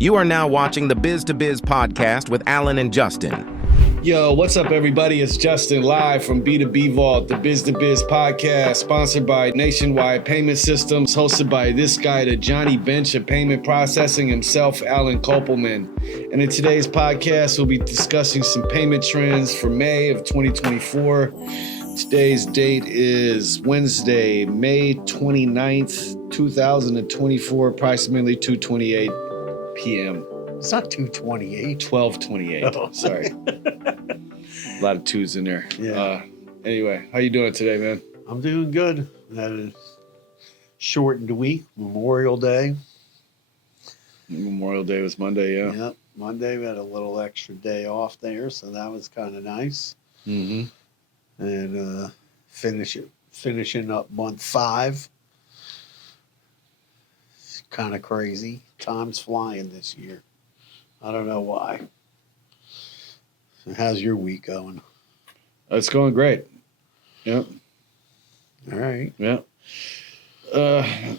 You are now watching the Biz to Biz podcast with Alan and Justin. Yo, what's up, everybody? It's Justin live from B2B Vault, the Biz to Biz podcast, sponsored by Nationwide Payment Systems, hosted by this guy, the Johnny Bench of payment processing himself, Alan Kopelman. And in today's podcast, we'll be discussing some payment trends for May of 2024. Today's date is Wednesday, May 29th, 2024, approximately 2:28 p.m. It's not 2:28. 12:28. Oh. Sorry. A lot of twos in there. Yeah. Anyway, how you doing today, man? I'm doing good. Had a shortened week, Memorial Day. Memorial Day was Monday, yeah. Yep. Monday we had a little extra day off there, so that was kind of nice. Mm-hmm. And finishing up month 5. It's kind of crazy. Time's flying this year. I don't know why. So how's your week going? It's going great. Yep. All right. Yep.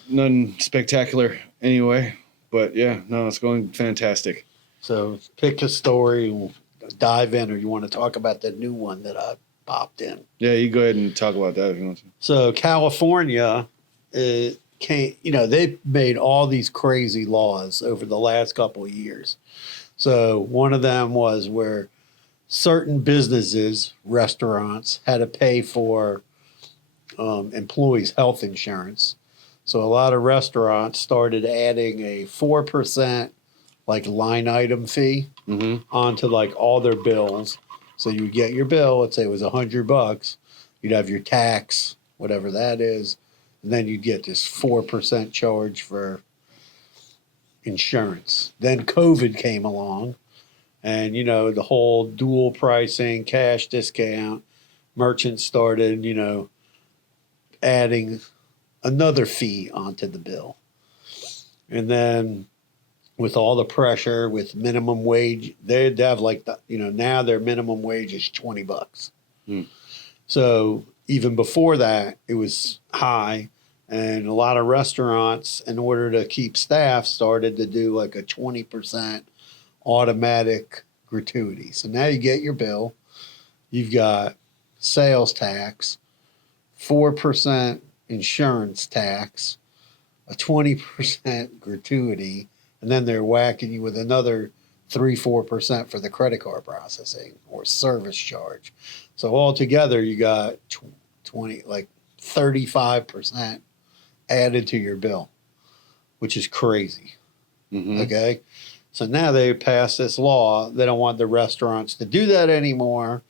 Nothing spectacular anyway, but yeah, no, it's going fantastic. So pick a story, we'll dive in, or you want to talk about the new one that I popped in? Yeah, you go ahead and talk about that if you want to. So California, they've made all these crazy laws over the last couple of years. So one of them was where certain businesses, restaurants, had to pay for employees' health insurance. So a lot of restaurants started adding a 4% like line item fee onto like all their bills. So you would get your bill, let's say it was $100, you'd have your tax, whatever that is, and then you'd get this 4% charge for insurance. Then COVID came along, and the whole dual pricing, cash discount, merchants started, adding another fee onto the bill. And then with all the pressure with minimum wage, they'd have now their minimum wage is $20. So even before that, it was high. And a lot of restaurants, in order to keep staff, started to do like a 20% automatic gratuity. So now you get your bill, you've got sales tax, 4% insurance tax, a 20% gratuity, and then they're whacking you with another 3-4% for the credit card processing or service charge. So altogether, you got 35% added to your bill, which is crazy. Okay. So now they passed this law. They don't want the restaurants to do that anymore.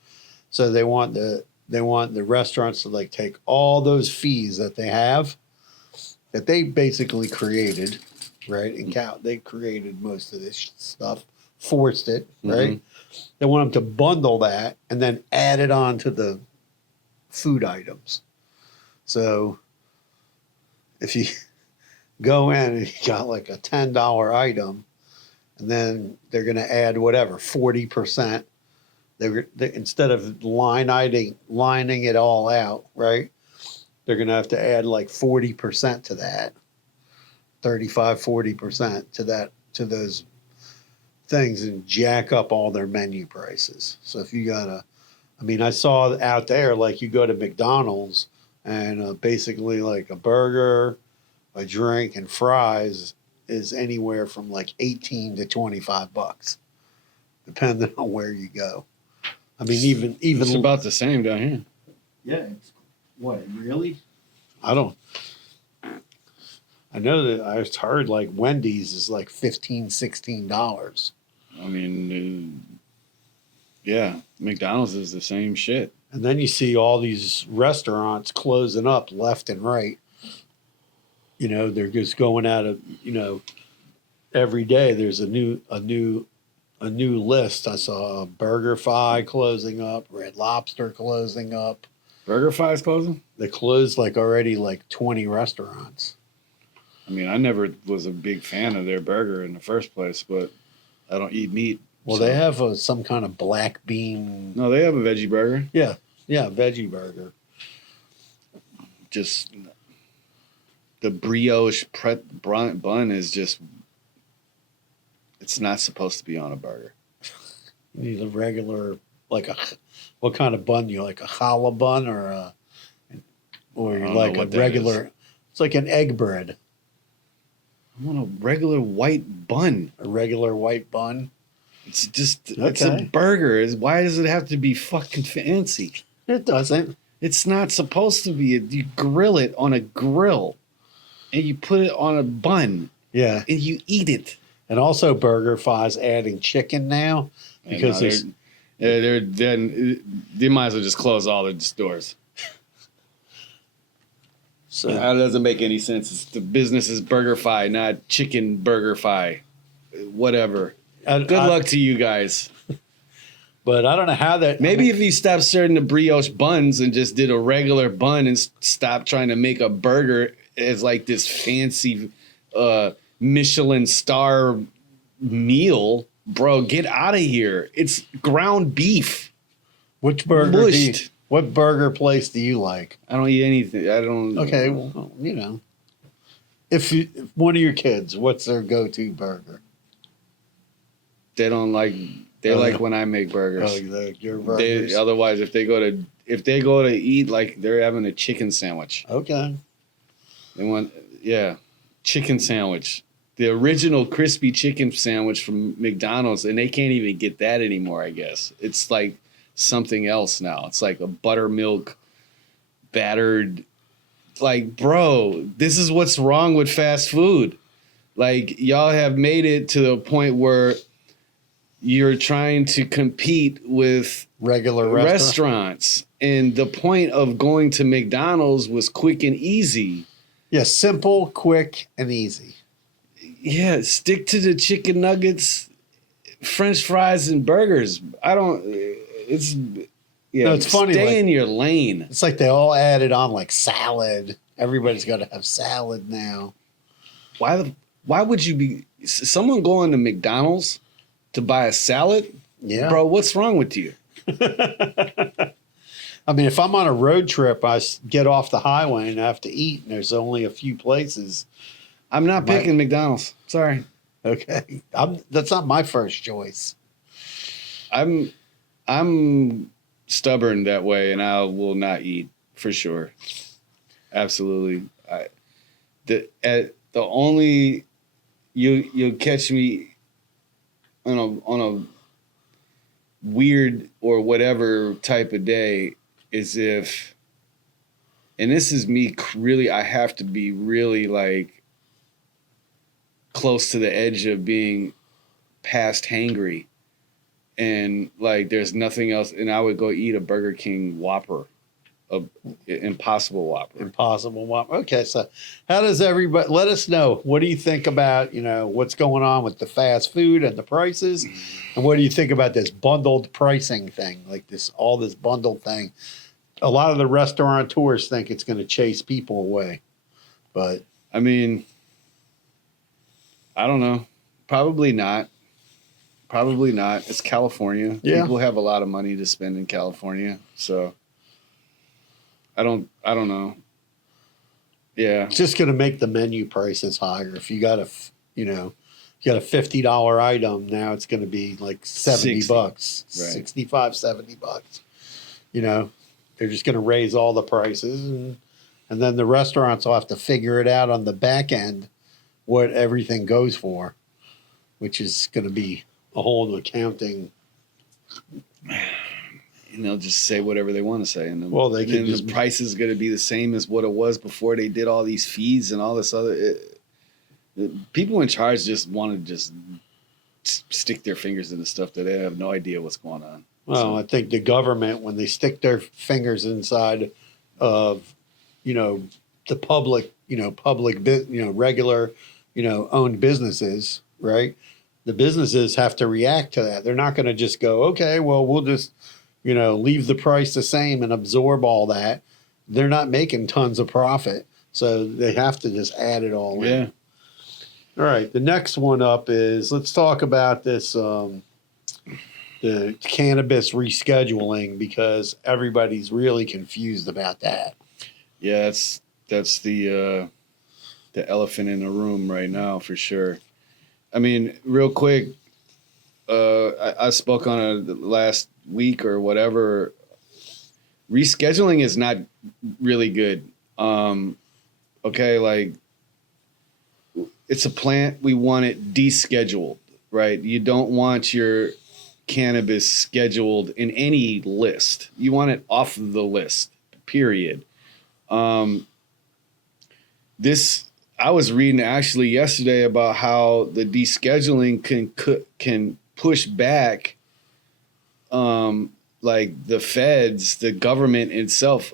So they want the restaurants to like take all those fees that they have, that they basically created, right? And they created most of this stuff, forced it, right? They want them to bundle that and then add it on to the food items. So if you go in and you got like a $10 item, and then they're going to add whatever, 40%. They instead of lining it all out, right? They're going to have to add like 40% to that, 40% to those things, and jack up all their menu prices. So if you I saw out there, like you go to McDonald's and basically like a burger, a drink, and fries is anywhere from like $18 to $25, depending on where you go. I mean, even it's about the same down here. Yeah. What, really? I know that I heard like Wendy's is like $15, $16. I mean, yeah, McDonald's is the same shit. And then you see all these restaurants closing up left and right. They're just going out of, every day there's a new list. I saw BurgerFi closing up, Red Lobster closing up. BurgerFi is closing? They closed already 20 restaurants. I mean, I never was a big fan of their burger in the first place, but I don't eat meat. Well, so. they have some kind of black bean. No, they have a veggie burger. Yeah, veggie burger. Just the brioche bun is just It's not supposed to be on a burger. You need a regular, what kind of bun? You like a challah bun or you don't like know a what that regular? It's like an egg bread, I want a regular white bun. a regular white bun. It's a Okay. burger. Why does it have to be fucking fancy? It doesn't. It's not supposed to be. You grill it on a grill and you put it on a bun Yeah, and you eat it. and also BurgerFi's adding chicken now because there's they might as well just close all the stores. so That doesn't make any sense. The business is BurgerFi, not Chicken BurgerFi. Whatever. Good luck to you guys. But I don't know how that. Maybe if you stopped serving the brioche buns and just did a regular bun and stopped trying to make a burger as like this fancy Michelin star meal, bro, get out of here. It's ground beef. Which burger? Mushed. What burger place do you like? I don't eat anything. I don't. Okay, well, if one of your kids, what's their go-to burger? They don't like. They Oh, like yeah. when I make burgers. Your burgers. Otherwise, if they go to eat, like they're having a chicken sandwich. Okay. They want chicken sandwich. The original crispy chicken sandwich from McDonald's, and they can't even get that anymore, I guess. It's like something else now. It's like a buttermilk battered, like, bro, this is what's wrong with fast food. Like, y'all have made it to the point where you're trying to compete with Regular restaurants. And the point of going to McDonald's was quick and easy. Yeah, simple, quick, and easy. Yeah, stick to the chicken nuggets, French fries, and burgers. It's funny, Stay like- in your lane. It's like they all added on like salad. Everybody's got to have salad now. Why would you be someone going to McDonald's to buy a salad? Yeah. Bro, what's wrong with you? I mean, if I'm on a road trip, get off the highway and I have to eat, and there's only a few places. I'm not picking McDonald's. Sorry. Okay. That's not my first choice. I'm stubborn that way, and I will not eat for sure. Absolutely. The only you'll catch me on a weird or whatever type of day is if, and this is me really, I have to be really like close to the edge of being past hangry, and like there's nothing else, and I would go eat a Burger King Whopper, a Impossible Whopper. Impossible Whopper. Okay, so how does everybody? Let us know. What do you think about what's going on with the fast food and the prices, and what do you think about this bundled pricing thing? Like all this bundled thing. A lot of the restaurateurs think it's going to chase people away, but I mean, I don't know. Probably not. Probably not. It's California. Yeah. People have a lot of money to spend in California, so I don't know. Yeah. it's just going to make the menu prices higher. If you got you got a $50 item, now it's going to be like $70, Right. $65, $70. They're just going to raise all the prices, and then the restaurants will have to figure it out on the back end what everything goes for, which is going to be a whole new accounting. And they'll just say whatever they want to say, and Well, they could then just- the price is going to be the same as what it was before they did all these fees and all this other. People in charge just want to just stick their fingers into stuff that they have no idea what's going on. Well, I think the government, when they stick their fingers inside of, the public, regular, owned businesses, right? The businesses have to react to that. They're not going to just go, okay, well, we'll just, leave the price the same and absorb all that. They're not making tons of profit. So they have to just add it all Yeah. in. All right. The next one up is, let's talk about this, the cannabis rescheduling, because everybody's really confused about that. Yeah, that's the elephant in the room right now for sure. I mean, real quick, I spoke on a last week or whatever. Rescheduling is not really good. Okay, like it's a plant. We want it descheduled, right? You don't want your cannabis scheduled in any list. You want it off of the list, period. This I was reading actually yesterday about how the descheduling can push back like the feds, the government itself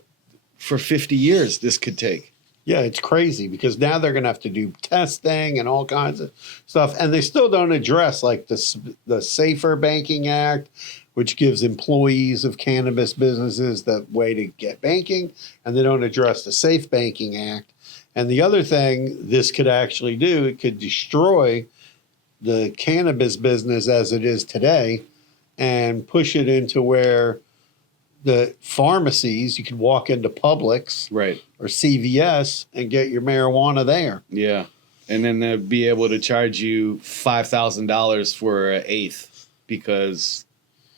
for 50 years this could take. Yeah, it's crazy because now they're going to have to do testing and all kinds of stuff. And they still don't address like the Safer Banking Act, which gives employees of cannabis businesses the way to get banking. And they don't address the Safe Banking Act. And the other thing this could actually do, it could destroy the cannabis business as it is today and push it into where the pharmacies, you could walk into Publix Right. or CVS and get your marijuana there. Yeah. And then they'll be able to charge you $5,000 for an eighth because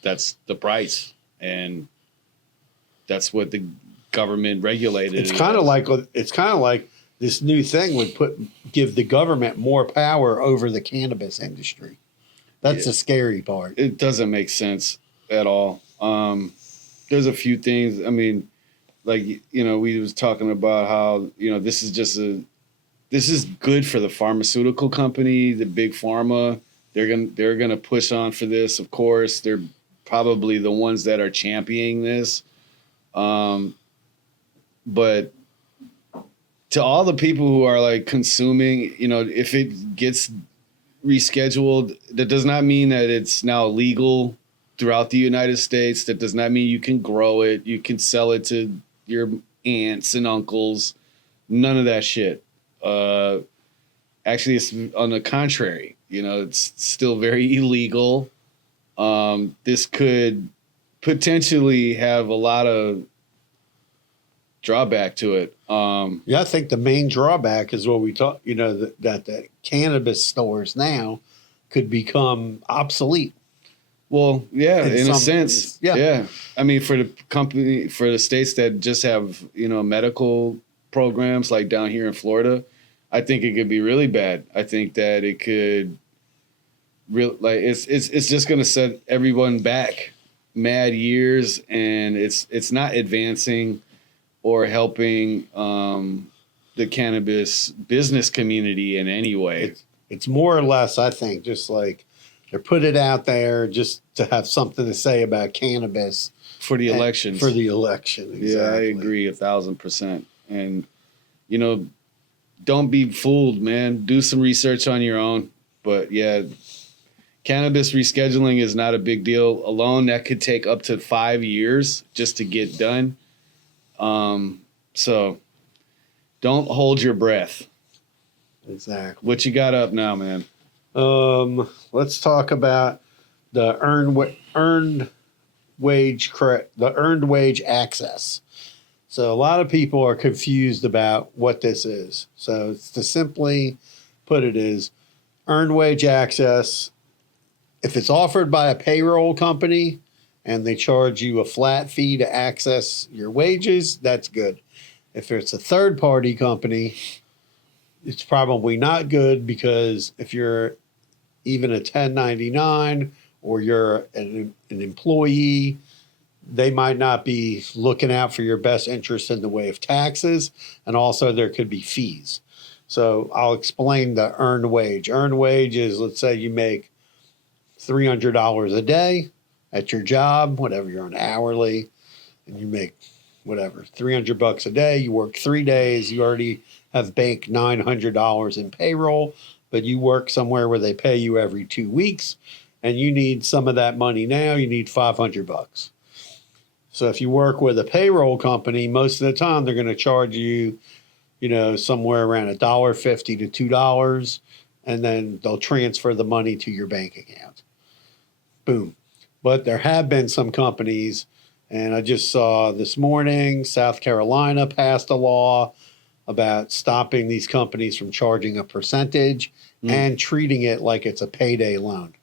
that's the price. And that's what the government regulated. It's kind of like this new thing would give the government more power over the cannabis industry. That's the scary part. It doesn't make sense at all. There's a few things. I mean, like, you know, we was talking about how, you know, this is good for the pharmaceutical company, the big pharma. They're gonna push on for this. Of course, they're probably the ones that are championing this. But to all the people who are like consuming, you know, if it gets rescheduled, that does not mean that it's now legal throughout the United States. That does not mean you can grow it. You can sell it to your aunts and uncles. None of that shit. Actually, it's on the contrary. You know, it's still very illegal. This could potentially have a lot of drawback to it. Yeah, I think the main drawback is what we talk. You know, that the cannabis stores now could become obsolete. Well, yeah, in a some- sense. yeah. I mean, for the states that just have, you know, medical programs like down here in Florida, I think it could be really bad. I think that it could it's just going to set everyone back mad years, and it's not advancing or helping the cannabis business community in any way. It's more or less, I think, just like they put it out there just to have something to say about cannabis For the elections. For the election, exactly. Yeah, I agree 1,000%. And, you know, don't be fooled, man. Do some research on your own. But, yeah, cannabis rescheduling is not a big deal. Alone, that could take up to 5 years just to get done. So don't hold your breath. Exactly. What you got up now, man? Let's talk about the earned wage access. So a lot of people are confused about what this is. So to simply put it is earned wage access. If it's offered by a payroll company and they charge you a flat fee to access your wages, that's good. If it's a third party company, it's probably not good, because if you're even a 1099 or you're an employee, they might not be looking out for your best interest in the way of taxes. And also there could be fees. So I'll explain the earned wage. Earned wage is, let's say you make $300 a day at your job, whatever, you're on hourly, and you make whatever, $300 a day. You work 3 days, you already have banked $900 in payroll, but you work somewhere where they pay you every 2 weeks, and you need some of that money now. You need $500. So if you work with a payroll company, most of the time they're going to charge you, you know, somewhere around $1.50 to $2, and then they'll transfer the money to your bank account. Boom. But there have been some companies, and I just saw this morning, South Carolina passed a law about stopping these companies from charging a percentage. and treating it like it's a payday loan.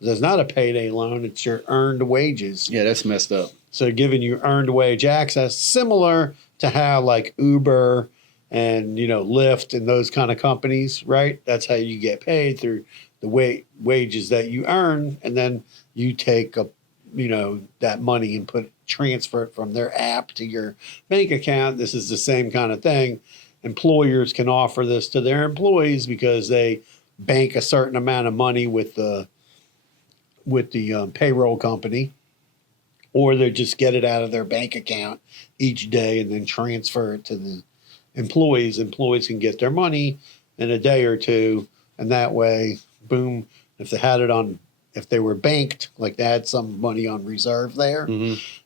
It's not a payday loan, it's your earned wages. Yeah, that's messed up. So giving you earned wage access, similar to how like Uber and Lyft and those kind of companies, right? That's how you get paid, through the wages that you earn, and then you take that money and transfer it from their app to your bank account. This is the same kind of thing. Employers can offer this to their employees because they bank a certain amount of money with the payroll company, or they just get it out of their bank account each day and then transfer it to the employees. Employees can get their money in a day or two, and that way, boom, if they were banked, like they had some money on reserve there,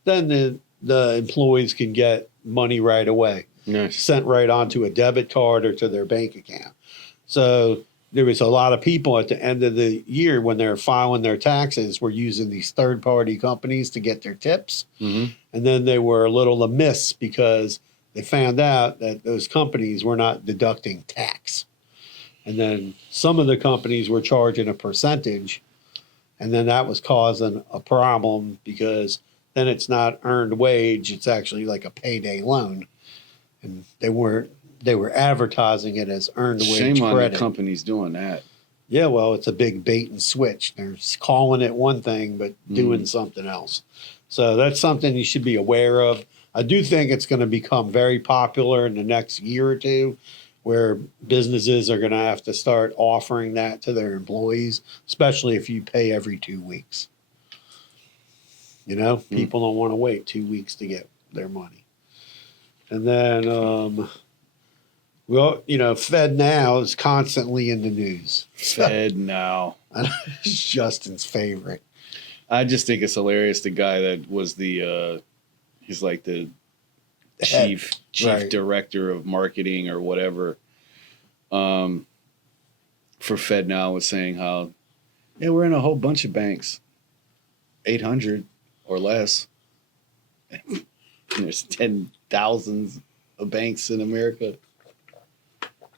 then the employees can get money right away. Nice. Sent right onto a debit card or to their bank account. So there was a lot of people at the end of the year when they're filing their taxes were using these third-party companies to get their tips. And then they were a little amiss because they found out that those companies were not deducting tax. And then some of the companies were charging a percentage, and then that was causing a problem because then it's not earned wage, it's actually like a payday loan. And they were advertising it as earned wage credit. Shame on the companies doing that. Yeah, well, it's a big bait and switch. They're calling it one thing, but doing something else. So that's something you should be aware of. I do think it's going to become very popular in the next year or two, where businesses are going to have to start offering that to their employees, especially if you pay every 2 weeks. People don't want to wait 2 weeks to get their money. And then, FedNow is constantly in the news. FedNow. It's Justin's favorite. I just think it's hilarious. The guy that was he's like the chief director of marketing or whatever, for FedNow, was saying how, we're in a whole bunch of banks, 800 or less. And there's 10,000s of banks in America.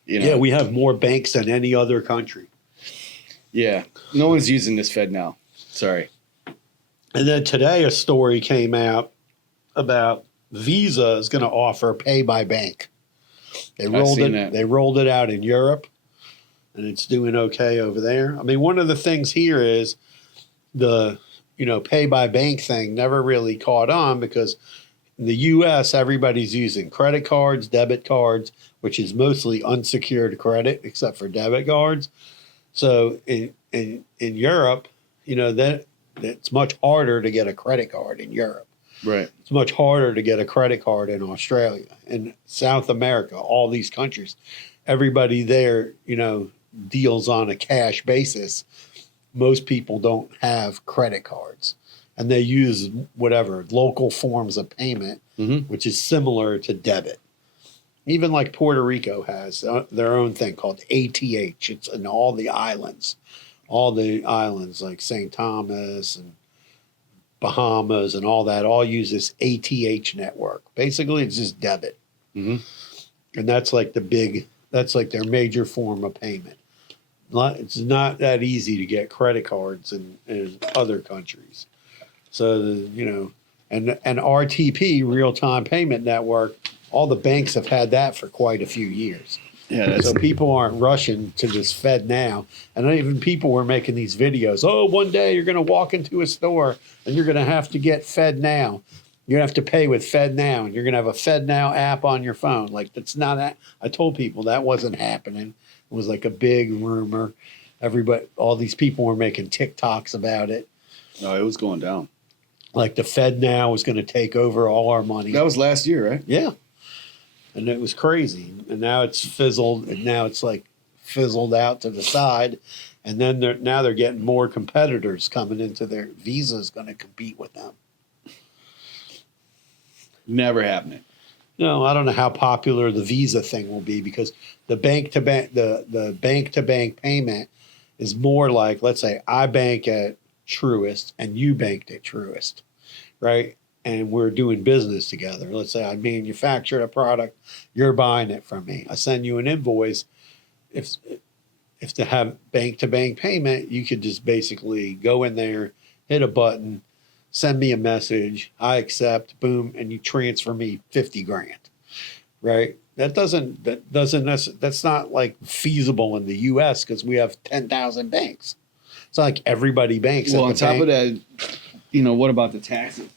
Yeah, we have more banks than any other country. Yeah, no one's using this FedNow. Sorry. And then today a story came out about Visa is going to offer pay by bank. They rolled it out in Europe, and it's doing okay over there. I mean, one of the things here is the pay by bank thing never really caught on because in the U.S., everybody's using credit cards, debit cards, which is mostly unsecured credit except for debit cards. So in Europe, that it's much harder to get a credit card in Europe. Right. It's much harder to get a credit card in Australia and South America, all these countries. Everybody there, deals on a cash basis. Most people don't have credit cards. And they use whatever local forms of payment, which is similar to debit. Even like Puerto Rico has their own thing called ATH. It's in all the islands like St. Thomas and Bahamas and all that, all use this ATH network. Basically, it's just debit. And that's like their major form of payment. It's not that easy to get credit cards in other countries. So, and RTP, Real-Time Payment Network, all the banks have had that for quite a few years. Yeah, so people aren't rushing to this FedNow. And even people were making these videos. Oh, one day you're going to walk into a store and you're going to have to get FedNow. You're going to have to pay with FedNow, and you're going to have a FedNow app on your phone. Like, that's not that. I told people that wasn't happening. It was like a big rumor. All these people were making TikToks about it. No, it was going down. Like the FedNow was going to take over all our money. That was last year, right? Yeah. And it was crazy. And now it's fizzled. And now it's like fizzled out to the side. And then they're getting more competitors coming into their Visa's going to compete with them. Never happening. No, I don't know how popular the Visa thing will be because the bank to bank payment is more like, let's say I bank at Truist and you banked at Truist, right? And we're doing business together. Let's say I manufactured a product, you're buying it from me. I send you an invoice. If if to have bank to bank payment, you could just basically go in there, hit a button, send me a message, I accept, boom, and you transfer me 50 grand. Right? That's not like feasible in the US because we have 10,000 banks. It's not like everybody banks. Well, on top of that, what about the taxes?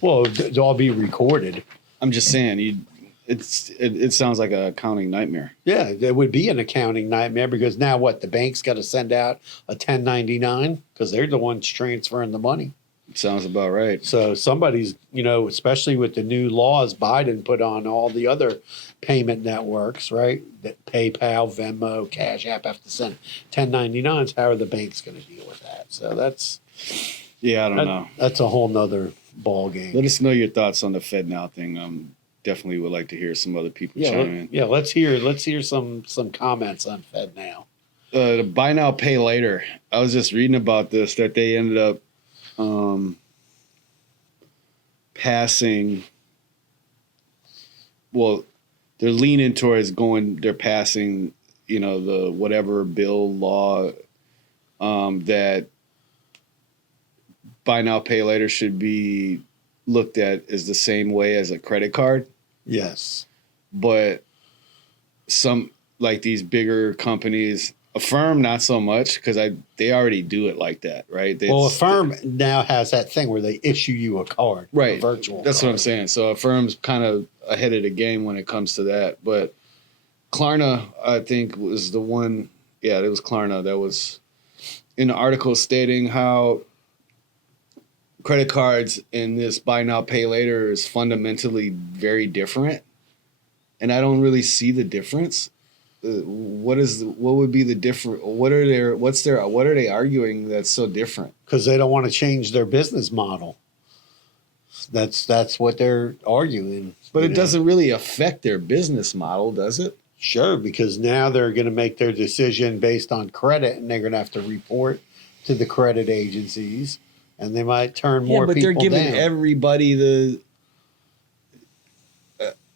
Well, it'll all be recorded. I'm just saying, it sounds like an accounting nightmare. Yeah, there would be an accounting nightmare because now what? The bank's got to send out a 1099 because they're the ones transferring the money. Sounds about right. So somebody's, especially with the new laws Biden put on all the other payment networks, right? That PayPal, Venmo, Cash App have to send 1099s. How are the banks going to deal with that? So I don't know. That's a whole nother ball game. Let us know your thoughts on the FedNow thing. Definitely would like to hear some other people chime in. Yeah, let's hear some comments on FedNow. The buy now, pay later. I was just reading about this, that they ended up passing. Well, they're leaning towards they're passing, the whatever bill law that buy now, pay later should be looked at as the same way as a credit card. Yes. But some, like these bigger companies, Affirm not so much because they already do it like that, right? Affirm now has that thing where they issue you a card, right? A virtual. That's card. what I'm saying. So Affirm's kind of ahead of the game when it comes to that. But Klarna, I think, was the one. Yeah, it was Klarna that was in the article stating how credit cards in this buy now, pay later is fundamentally very different, and I don't really see the difference. What would be the different? What are they arguing that's so different? Because they don't want to change their business model. That's what they're arguing. But it doesn't really affect their business model, does it? Sure, because now they're going to make their decision based on credit, and they're going to have to report to the credit agencies, and they might turn more. But they're giving everybody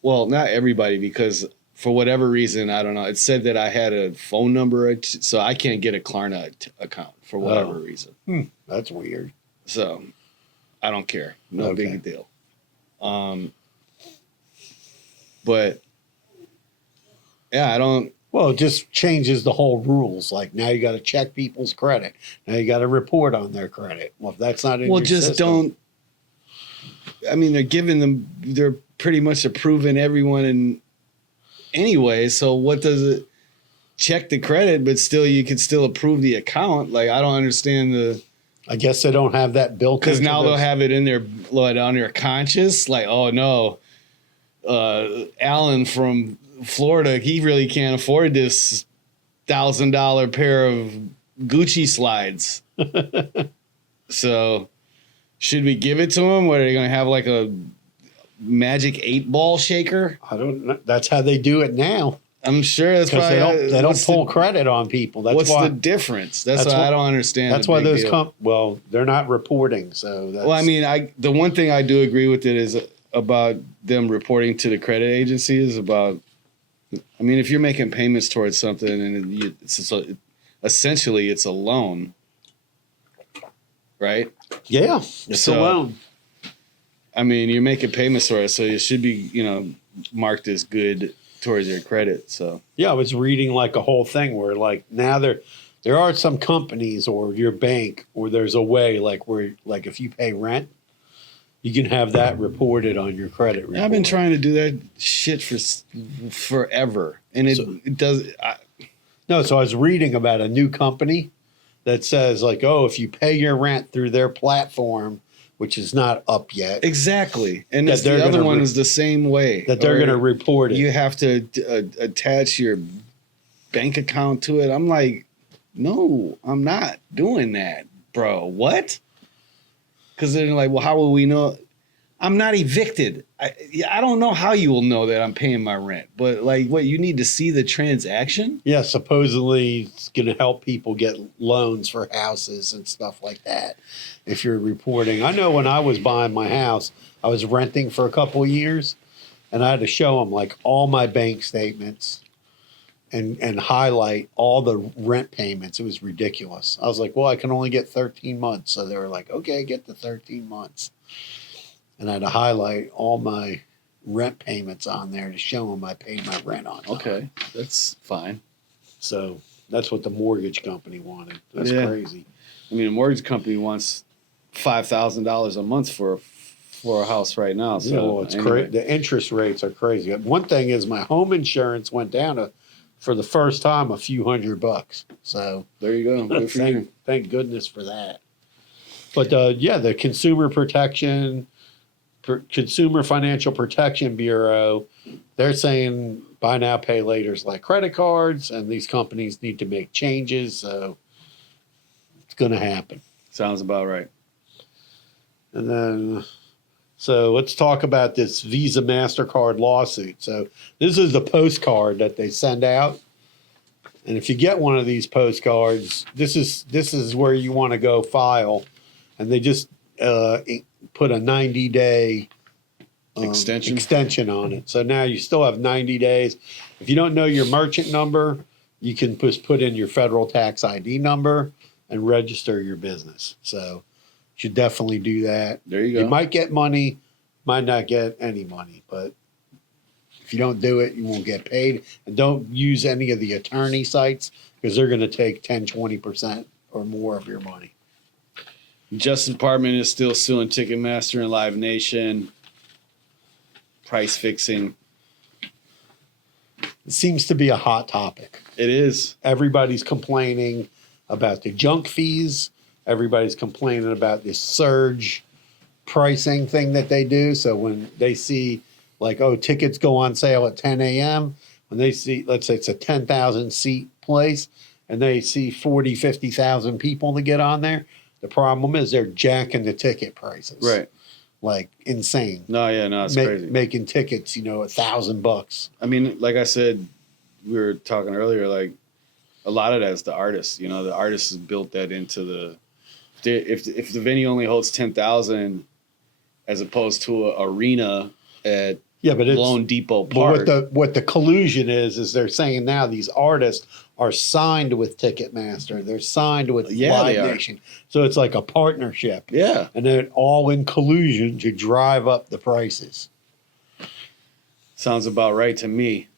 not everybody, because for whatever reason, I don't know. It said that I had a phone number, so I can't get a Klarna account for whatever reason. That's weird. So I don't care. No big deal. But yeah, I don't. Well, it just changes the whole rules. Like now you got to check people's credit. Now you got to report on their credit. Well, if that's not in your system, don't. I mean, they're pretty much approving everyone anyway, so what does it check the credit, but still you can still approve the account? Like, I don't understand I guess they don't have that built because now they'll have it in their on their conscience. Like, oh no, Alan from Florida, he really can't afford this $1,000 pair of Gucci slides. So, should we give it to him? What are they going to have, like a magic 8-ball shaker? I don't know. That's how they do it now. I'm sure that's probably they don't pull credit on people. What's the difference? That's why I don't understand. That's why those they're not reporting. So well, I mean, the one thing I do agree with it is about them reporting to the credit agency is about. I mean, if you're making payments towards something and essentially it's a loan, right? Yeah, it's a loan. I mean, you're making payments for it, so it should be, marked as good towards your credit. So yeah, I was reading like a whole thing where like now there are some companies or your bank or there's a way like where like if you pay rent, you can have that reported on your credit report. I've been trying to do that shit for forever, and it does. No, so I was reading about a new company that says like, oh, if you pay your rent through their platform, which is not up yet. Exactly. And the other one is the same way. That they're going to report it. You have to attach your bank account to it. I'm like, no, I'm not doing that, bro. What? Because they're like, well, how will we know? I'm not evicted. I don't know how you will know that I'm paying my rent. But like, what, you need to see the transaction? Yeah, supposedly it's going to help people get loans for houses and stuff like that. If you're reporting. I know when I was buying my house, I was renting for a couple of years, and I had to show them like all my bank statements and highlight all the rent payments. It was ridiculous. I was like, well, I can only get 13 months. So they were like, okay, get the 13 months. And I had to highlight all my rent payments on there to show them I paid my rent on time. Okay, that's fine. So that's what the mortgage company wanted. That's Yeah. crazy. I mean, a mortgage company wants $5,000 a month for a house right now. So Yeah, well, it's anyway. The interest rates are crazy. One thing is my home insurance went down for the first time a few $100. So There you go. Good for you. thank goodness for that. But the Consumer Financial Protection Bureau, they're saying buy now, pay later's like credit cards, and these companies need to make changes. So it's going to happen. Sounds about right. And then, so let's talk about this Visa MasterCard lawsuit. So this is the postcard that they send out. And if you get one of these postcards, this is where you want to go file. And they just put a 90-day extension on it. So now you still have 90 days. If you don't know your merchant number, you can just put in your federal tax ID number and register your business. So you should definitely do that. There you go. You might get money, might not get any money, but if you don't do it, you won't get paid. And don't use any of the attorney sites because they're going to take 10, 20% or more of your money. Justice Department is still suing Ticketmaster and Live Nation. Price fixing. It seems to be a hot topic. It is. Everybody's complaining about the junk fees. Everybody's complaining about this surge pricing thing that they do. So when they see like, oh, tickets go on sale at 10 a.m., when they see, let's say it's a 10,000 seat place and they see 40, 50,000 people to get on there, the problem is they're jacking the ticket prices. Right. Like insane. No, it's crazy. Making tickets, $1,000. I mean, like I said, we were talking earlier, like a lot of that is the artist. The artist has built that into the. If the venue only holds 10,000, as opposed to an arena at but it's Lone Depot Park. But what the collusion is they're saying now these artists are signed with Ticketmaster. They're signed with Live Nation. So it's like a partnership. Yeah. And they're all in collusion to drive up the prices. Sounds about right to me.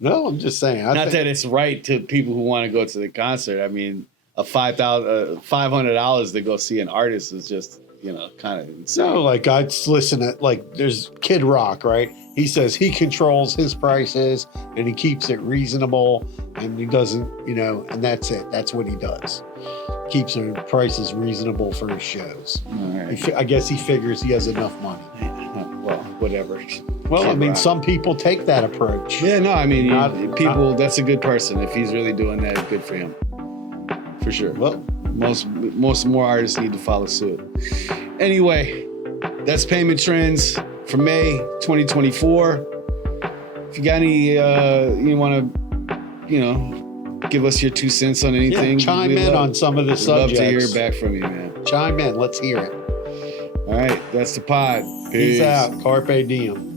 No, I'm just saying. Not that it's right to people who want to go to the concert. I mean, $500 to go see an artist is just, kind of insane. No, like I listen to, like there's Kid Rock, right? He says he controls his prices and he keeps it reasonable and he doesn't, and that's it. That's what he does. Keeps the prices reasonable for his shows. All right. I guess he figures he has enough money. Well, whatever. Well, I mean, Rock. some people take that approach. Yeah, no, I mean, that's a good person. If he's really doing that, good for him. For sure. Well, most more artists need to follow suit. Anyway, that's payment trends for May 2024. If you got any, you want to, give us your 2 cents on anything. Chime in on some of the subjects. Love to hear back from you, man. Chime in. Let's hear it. All right, that's the pod. Peace out. Carpe diem.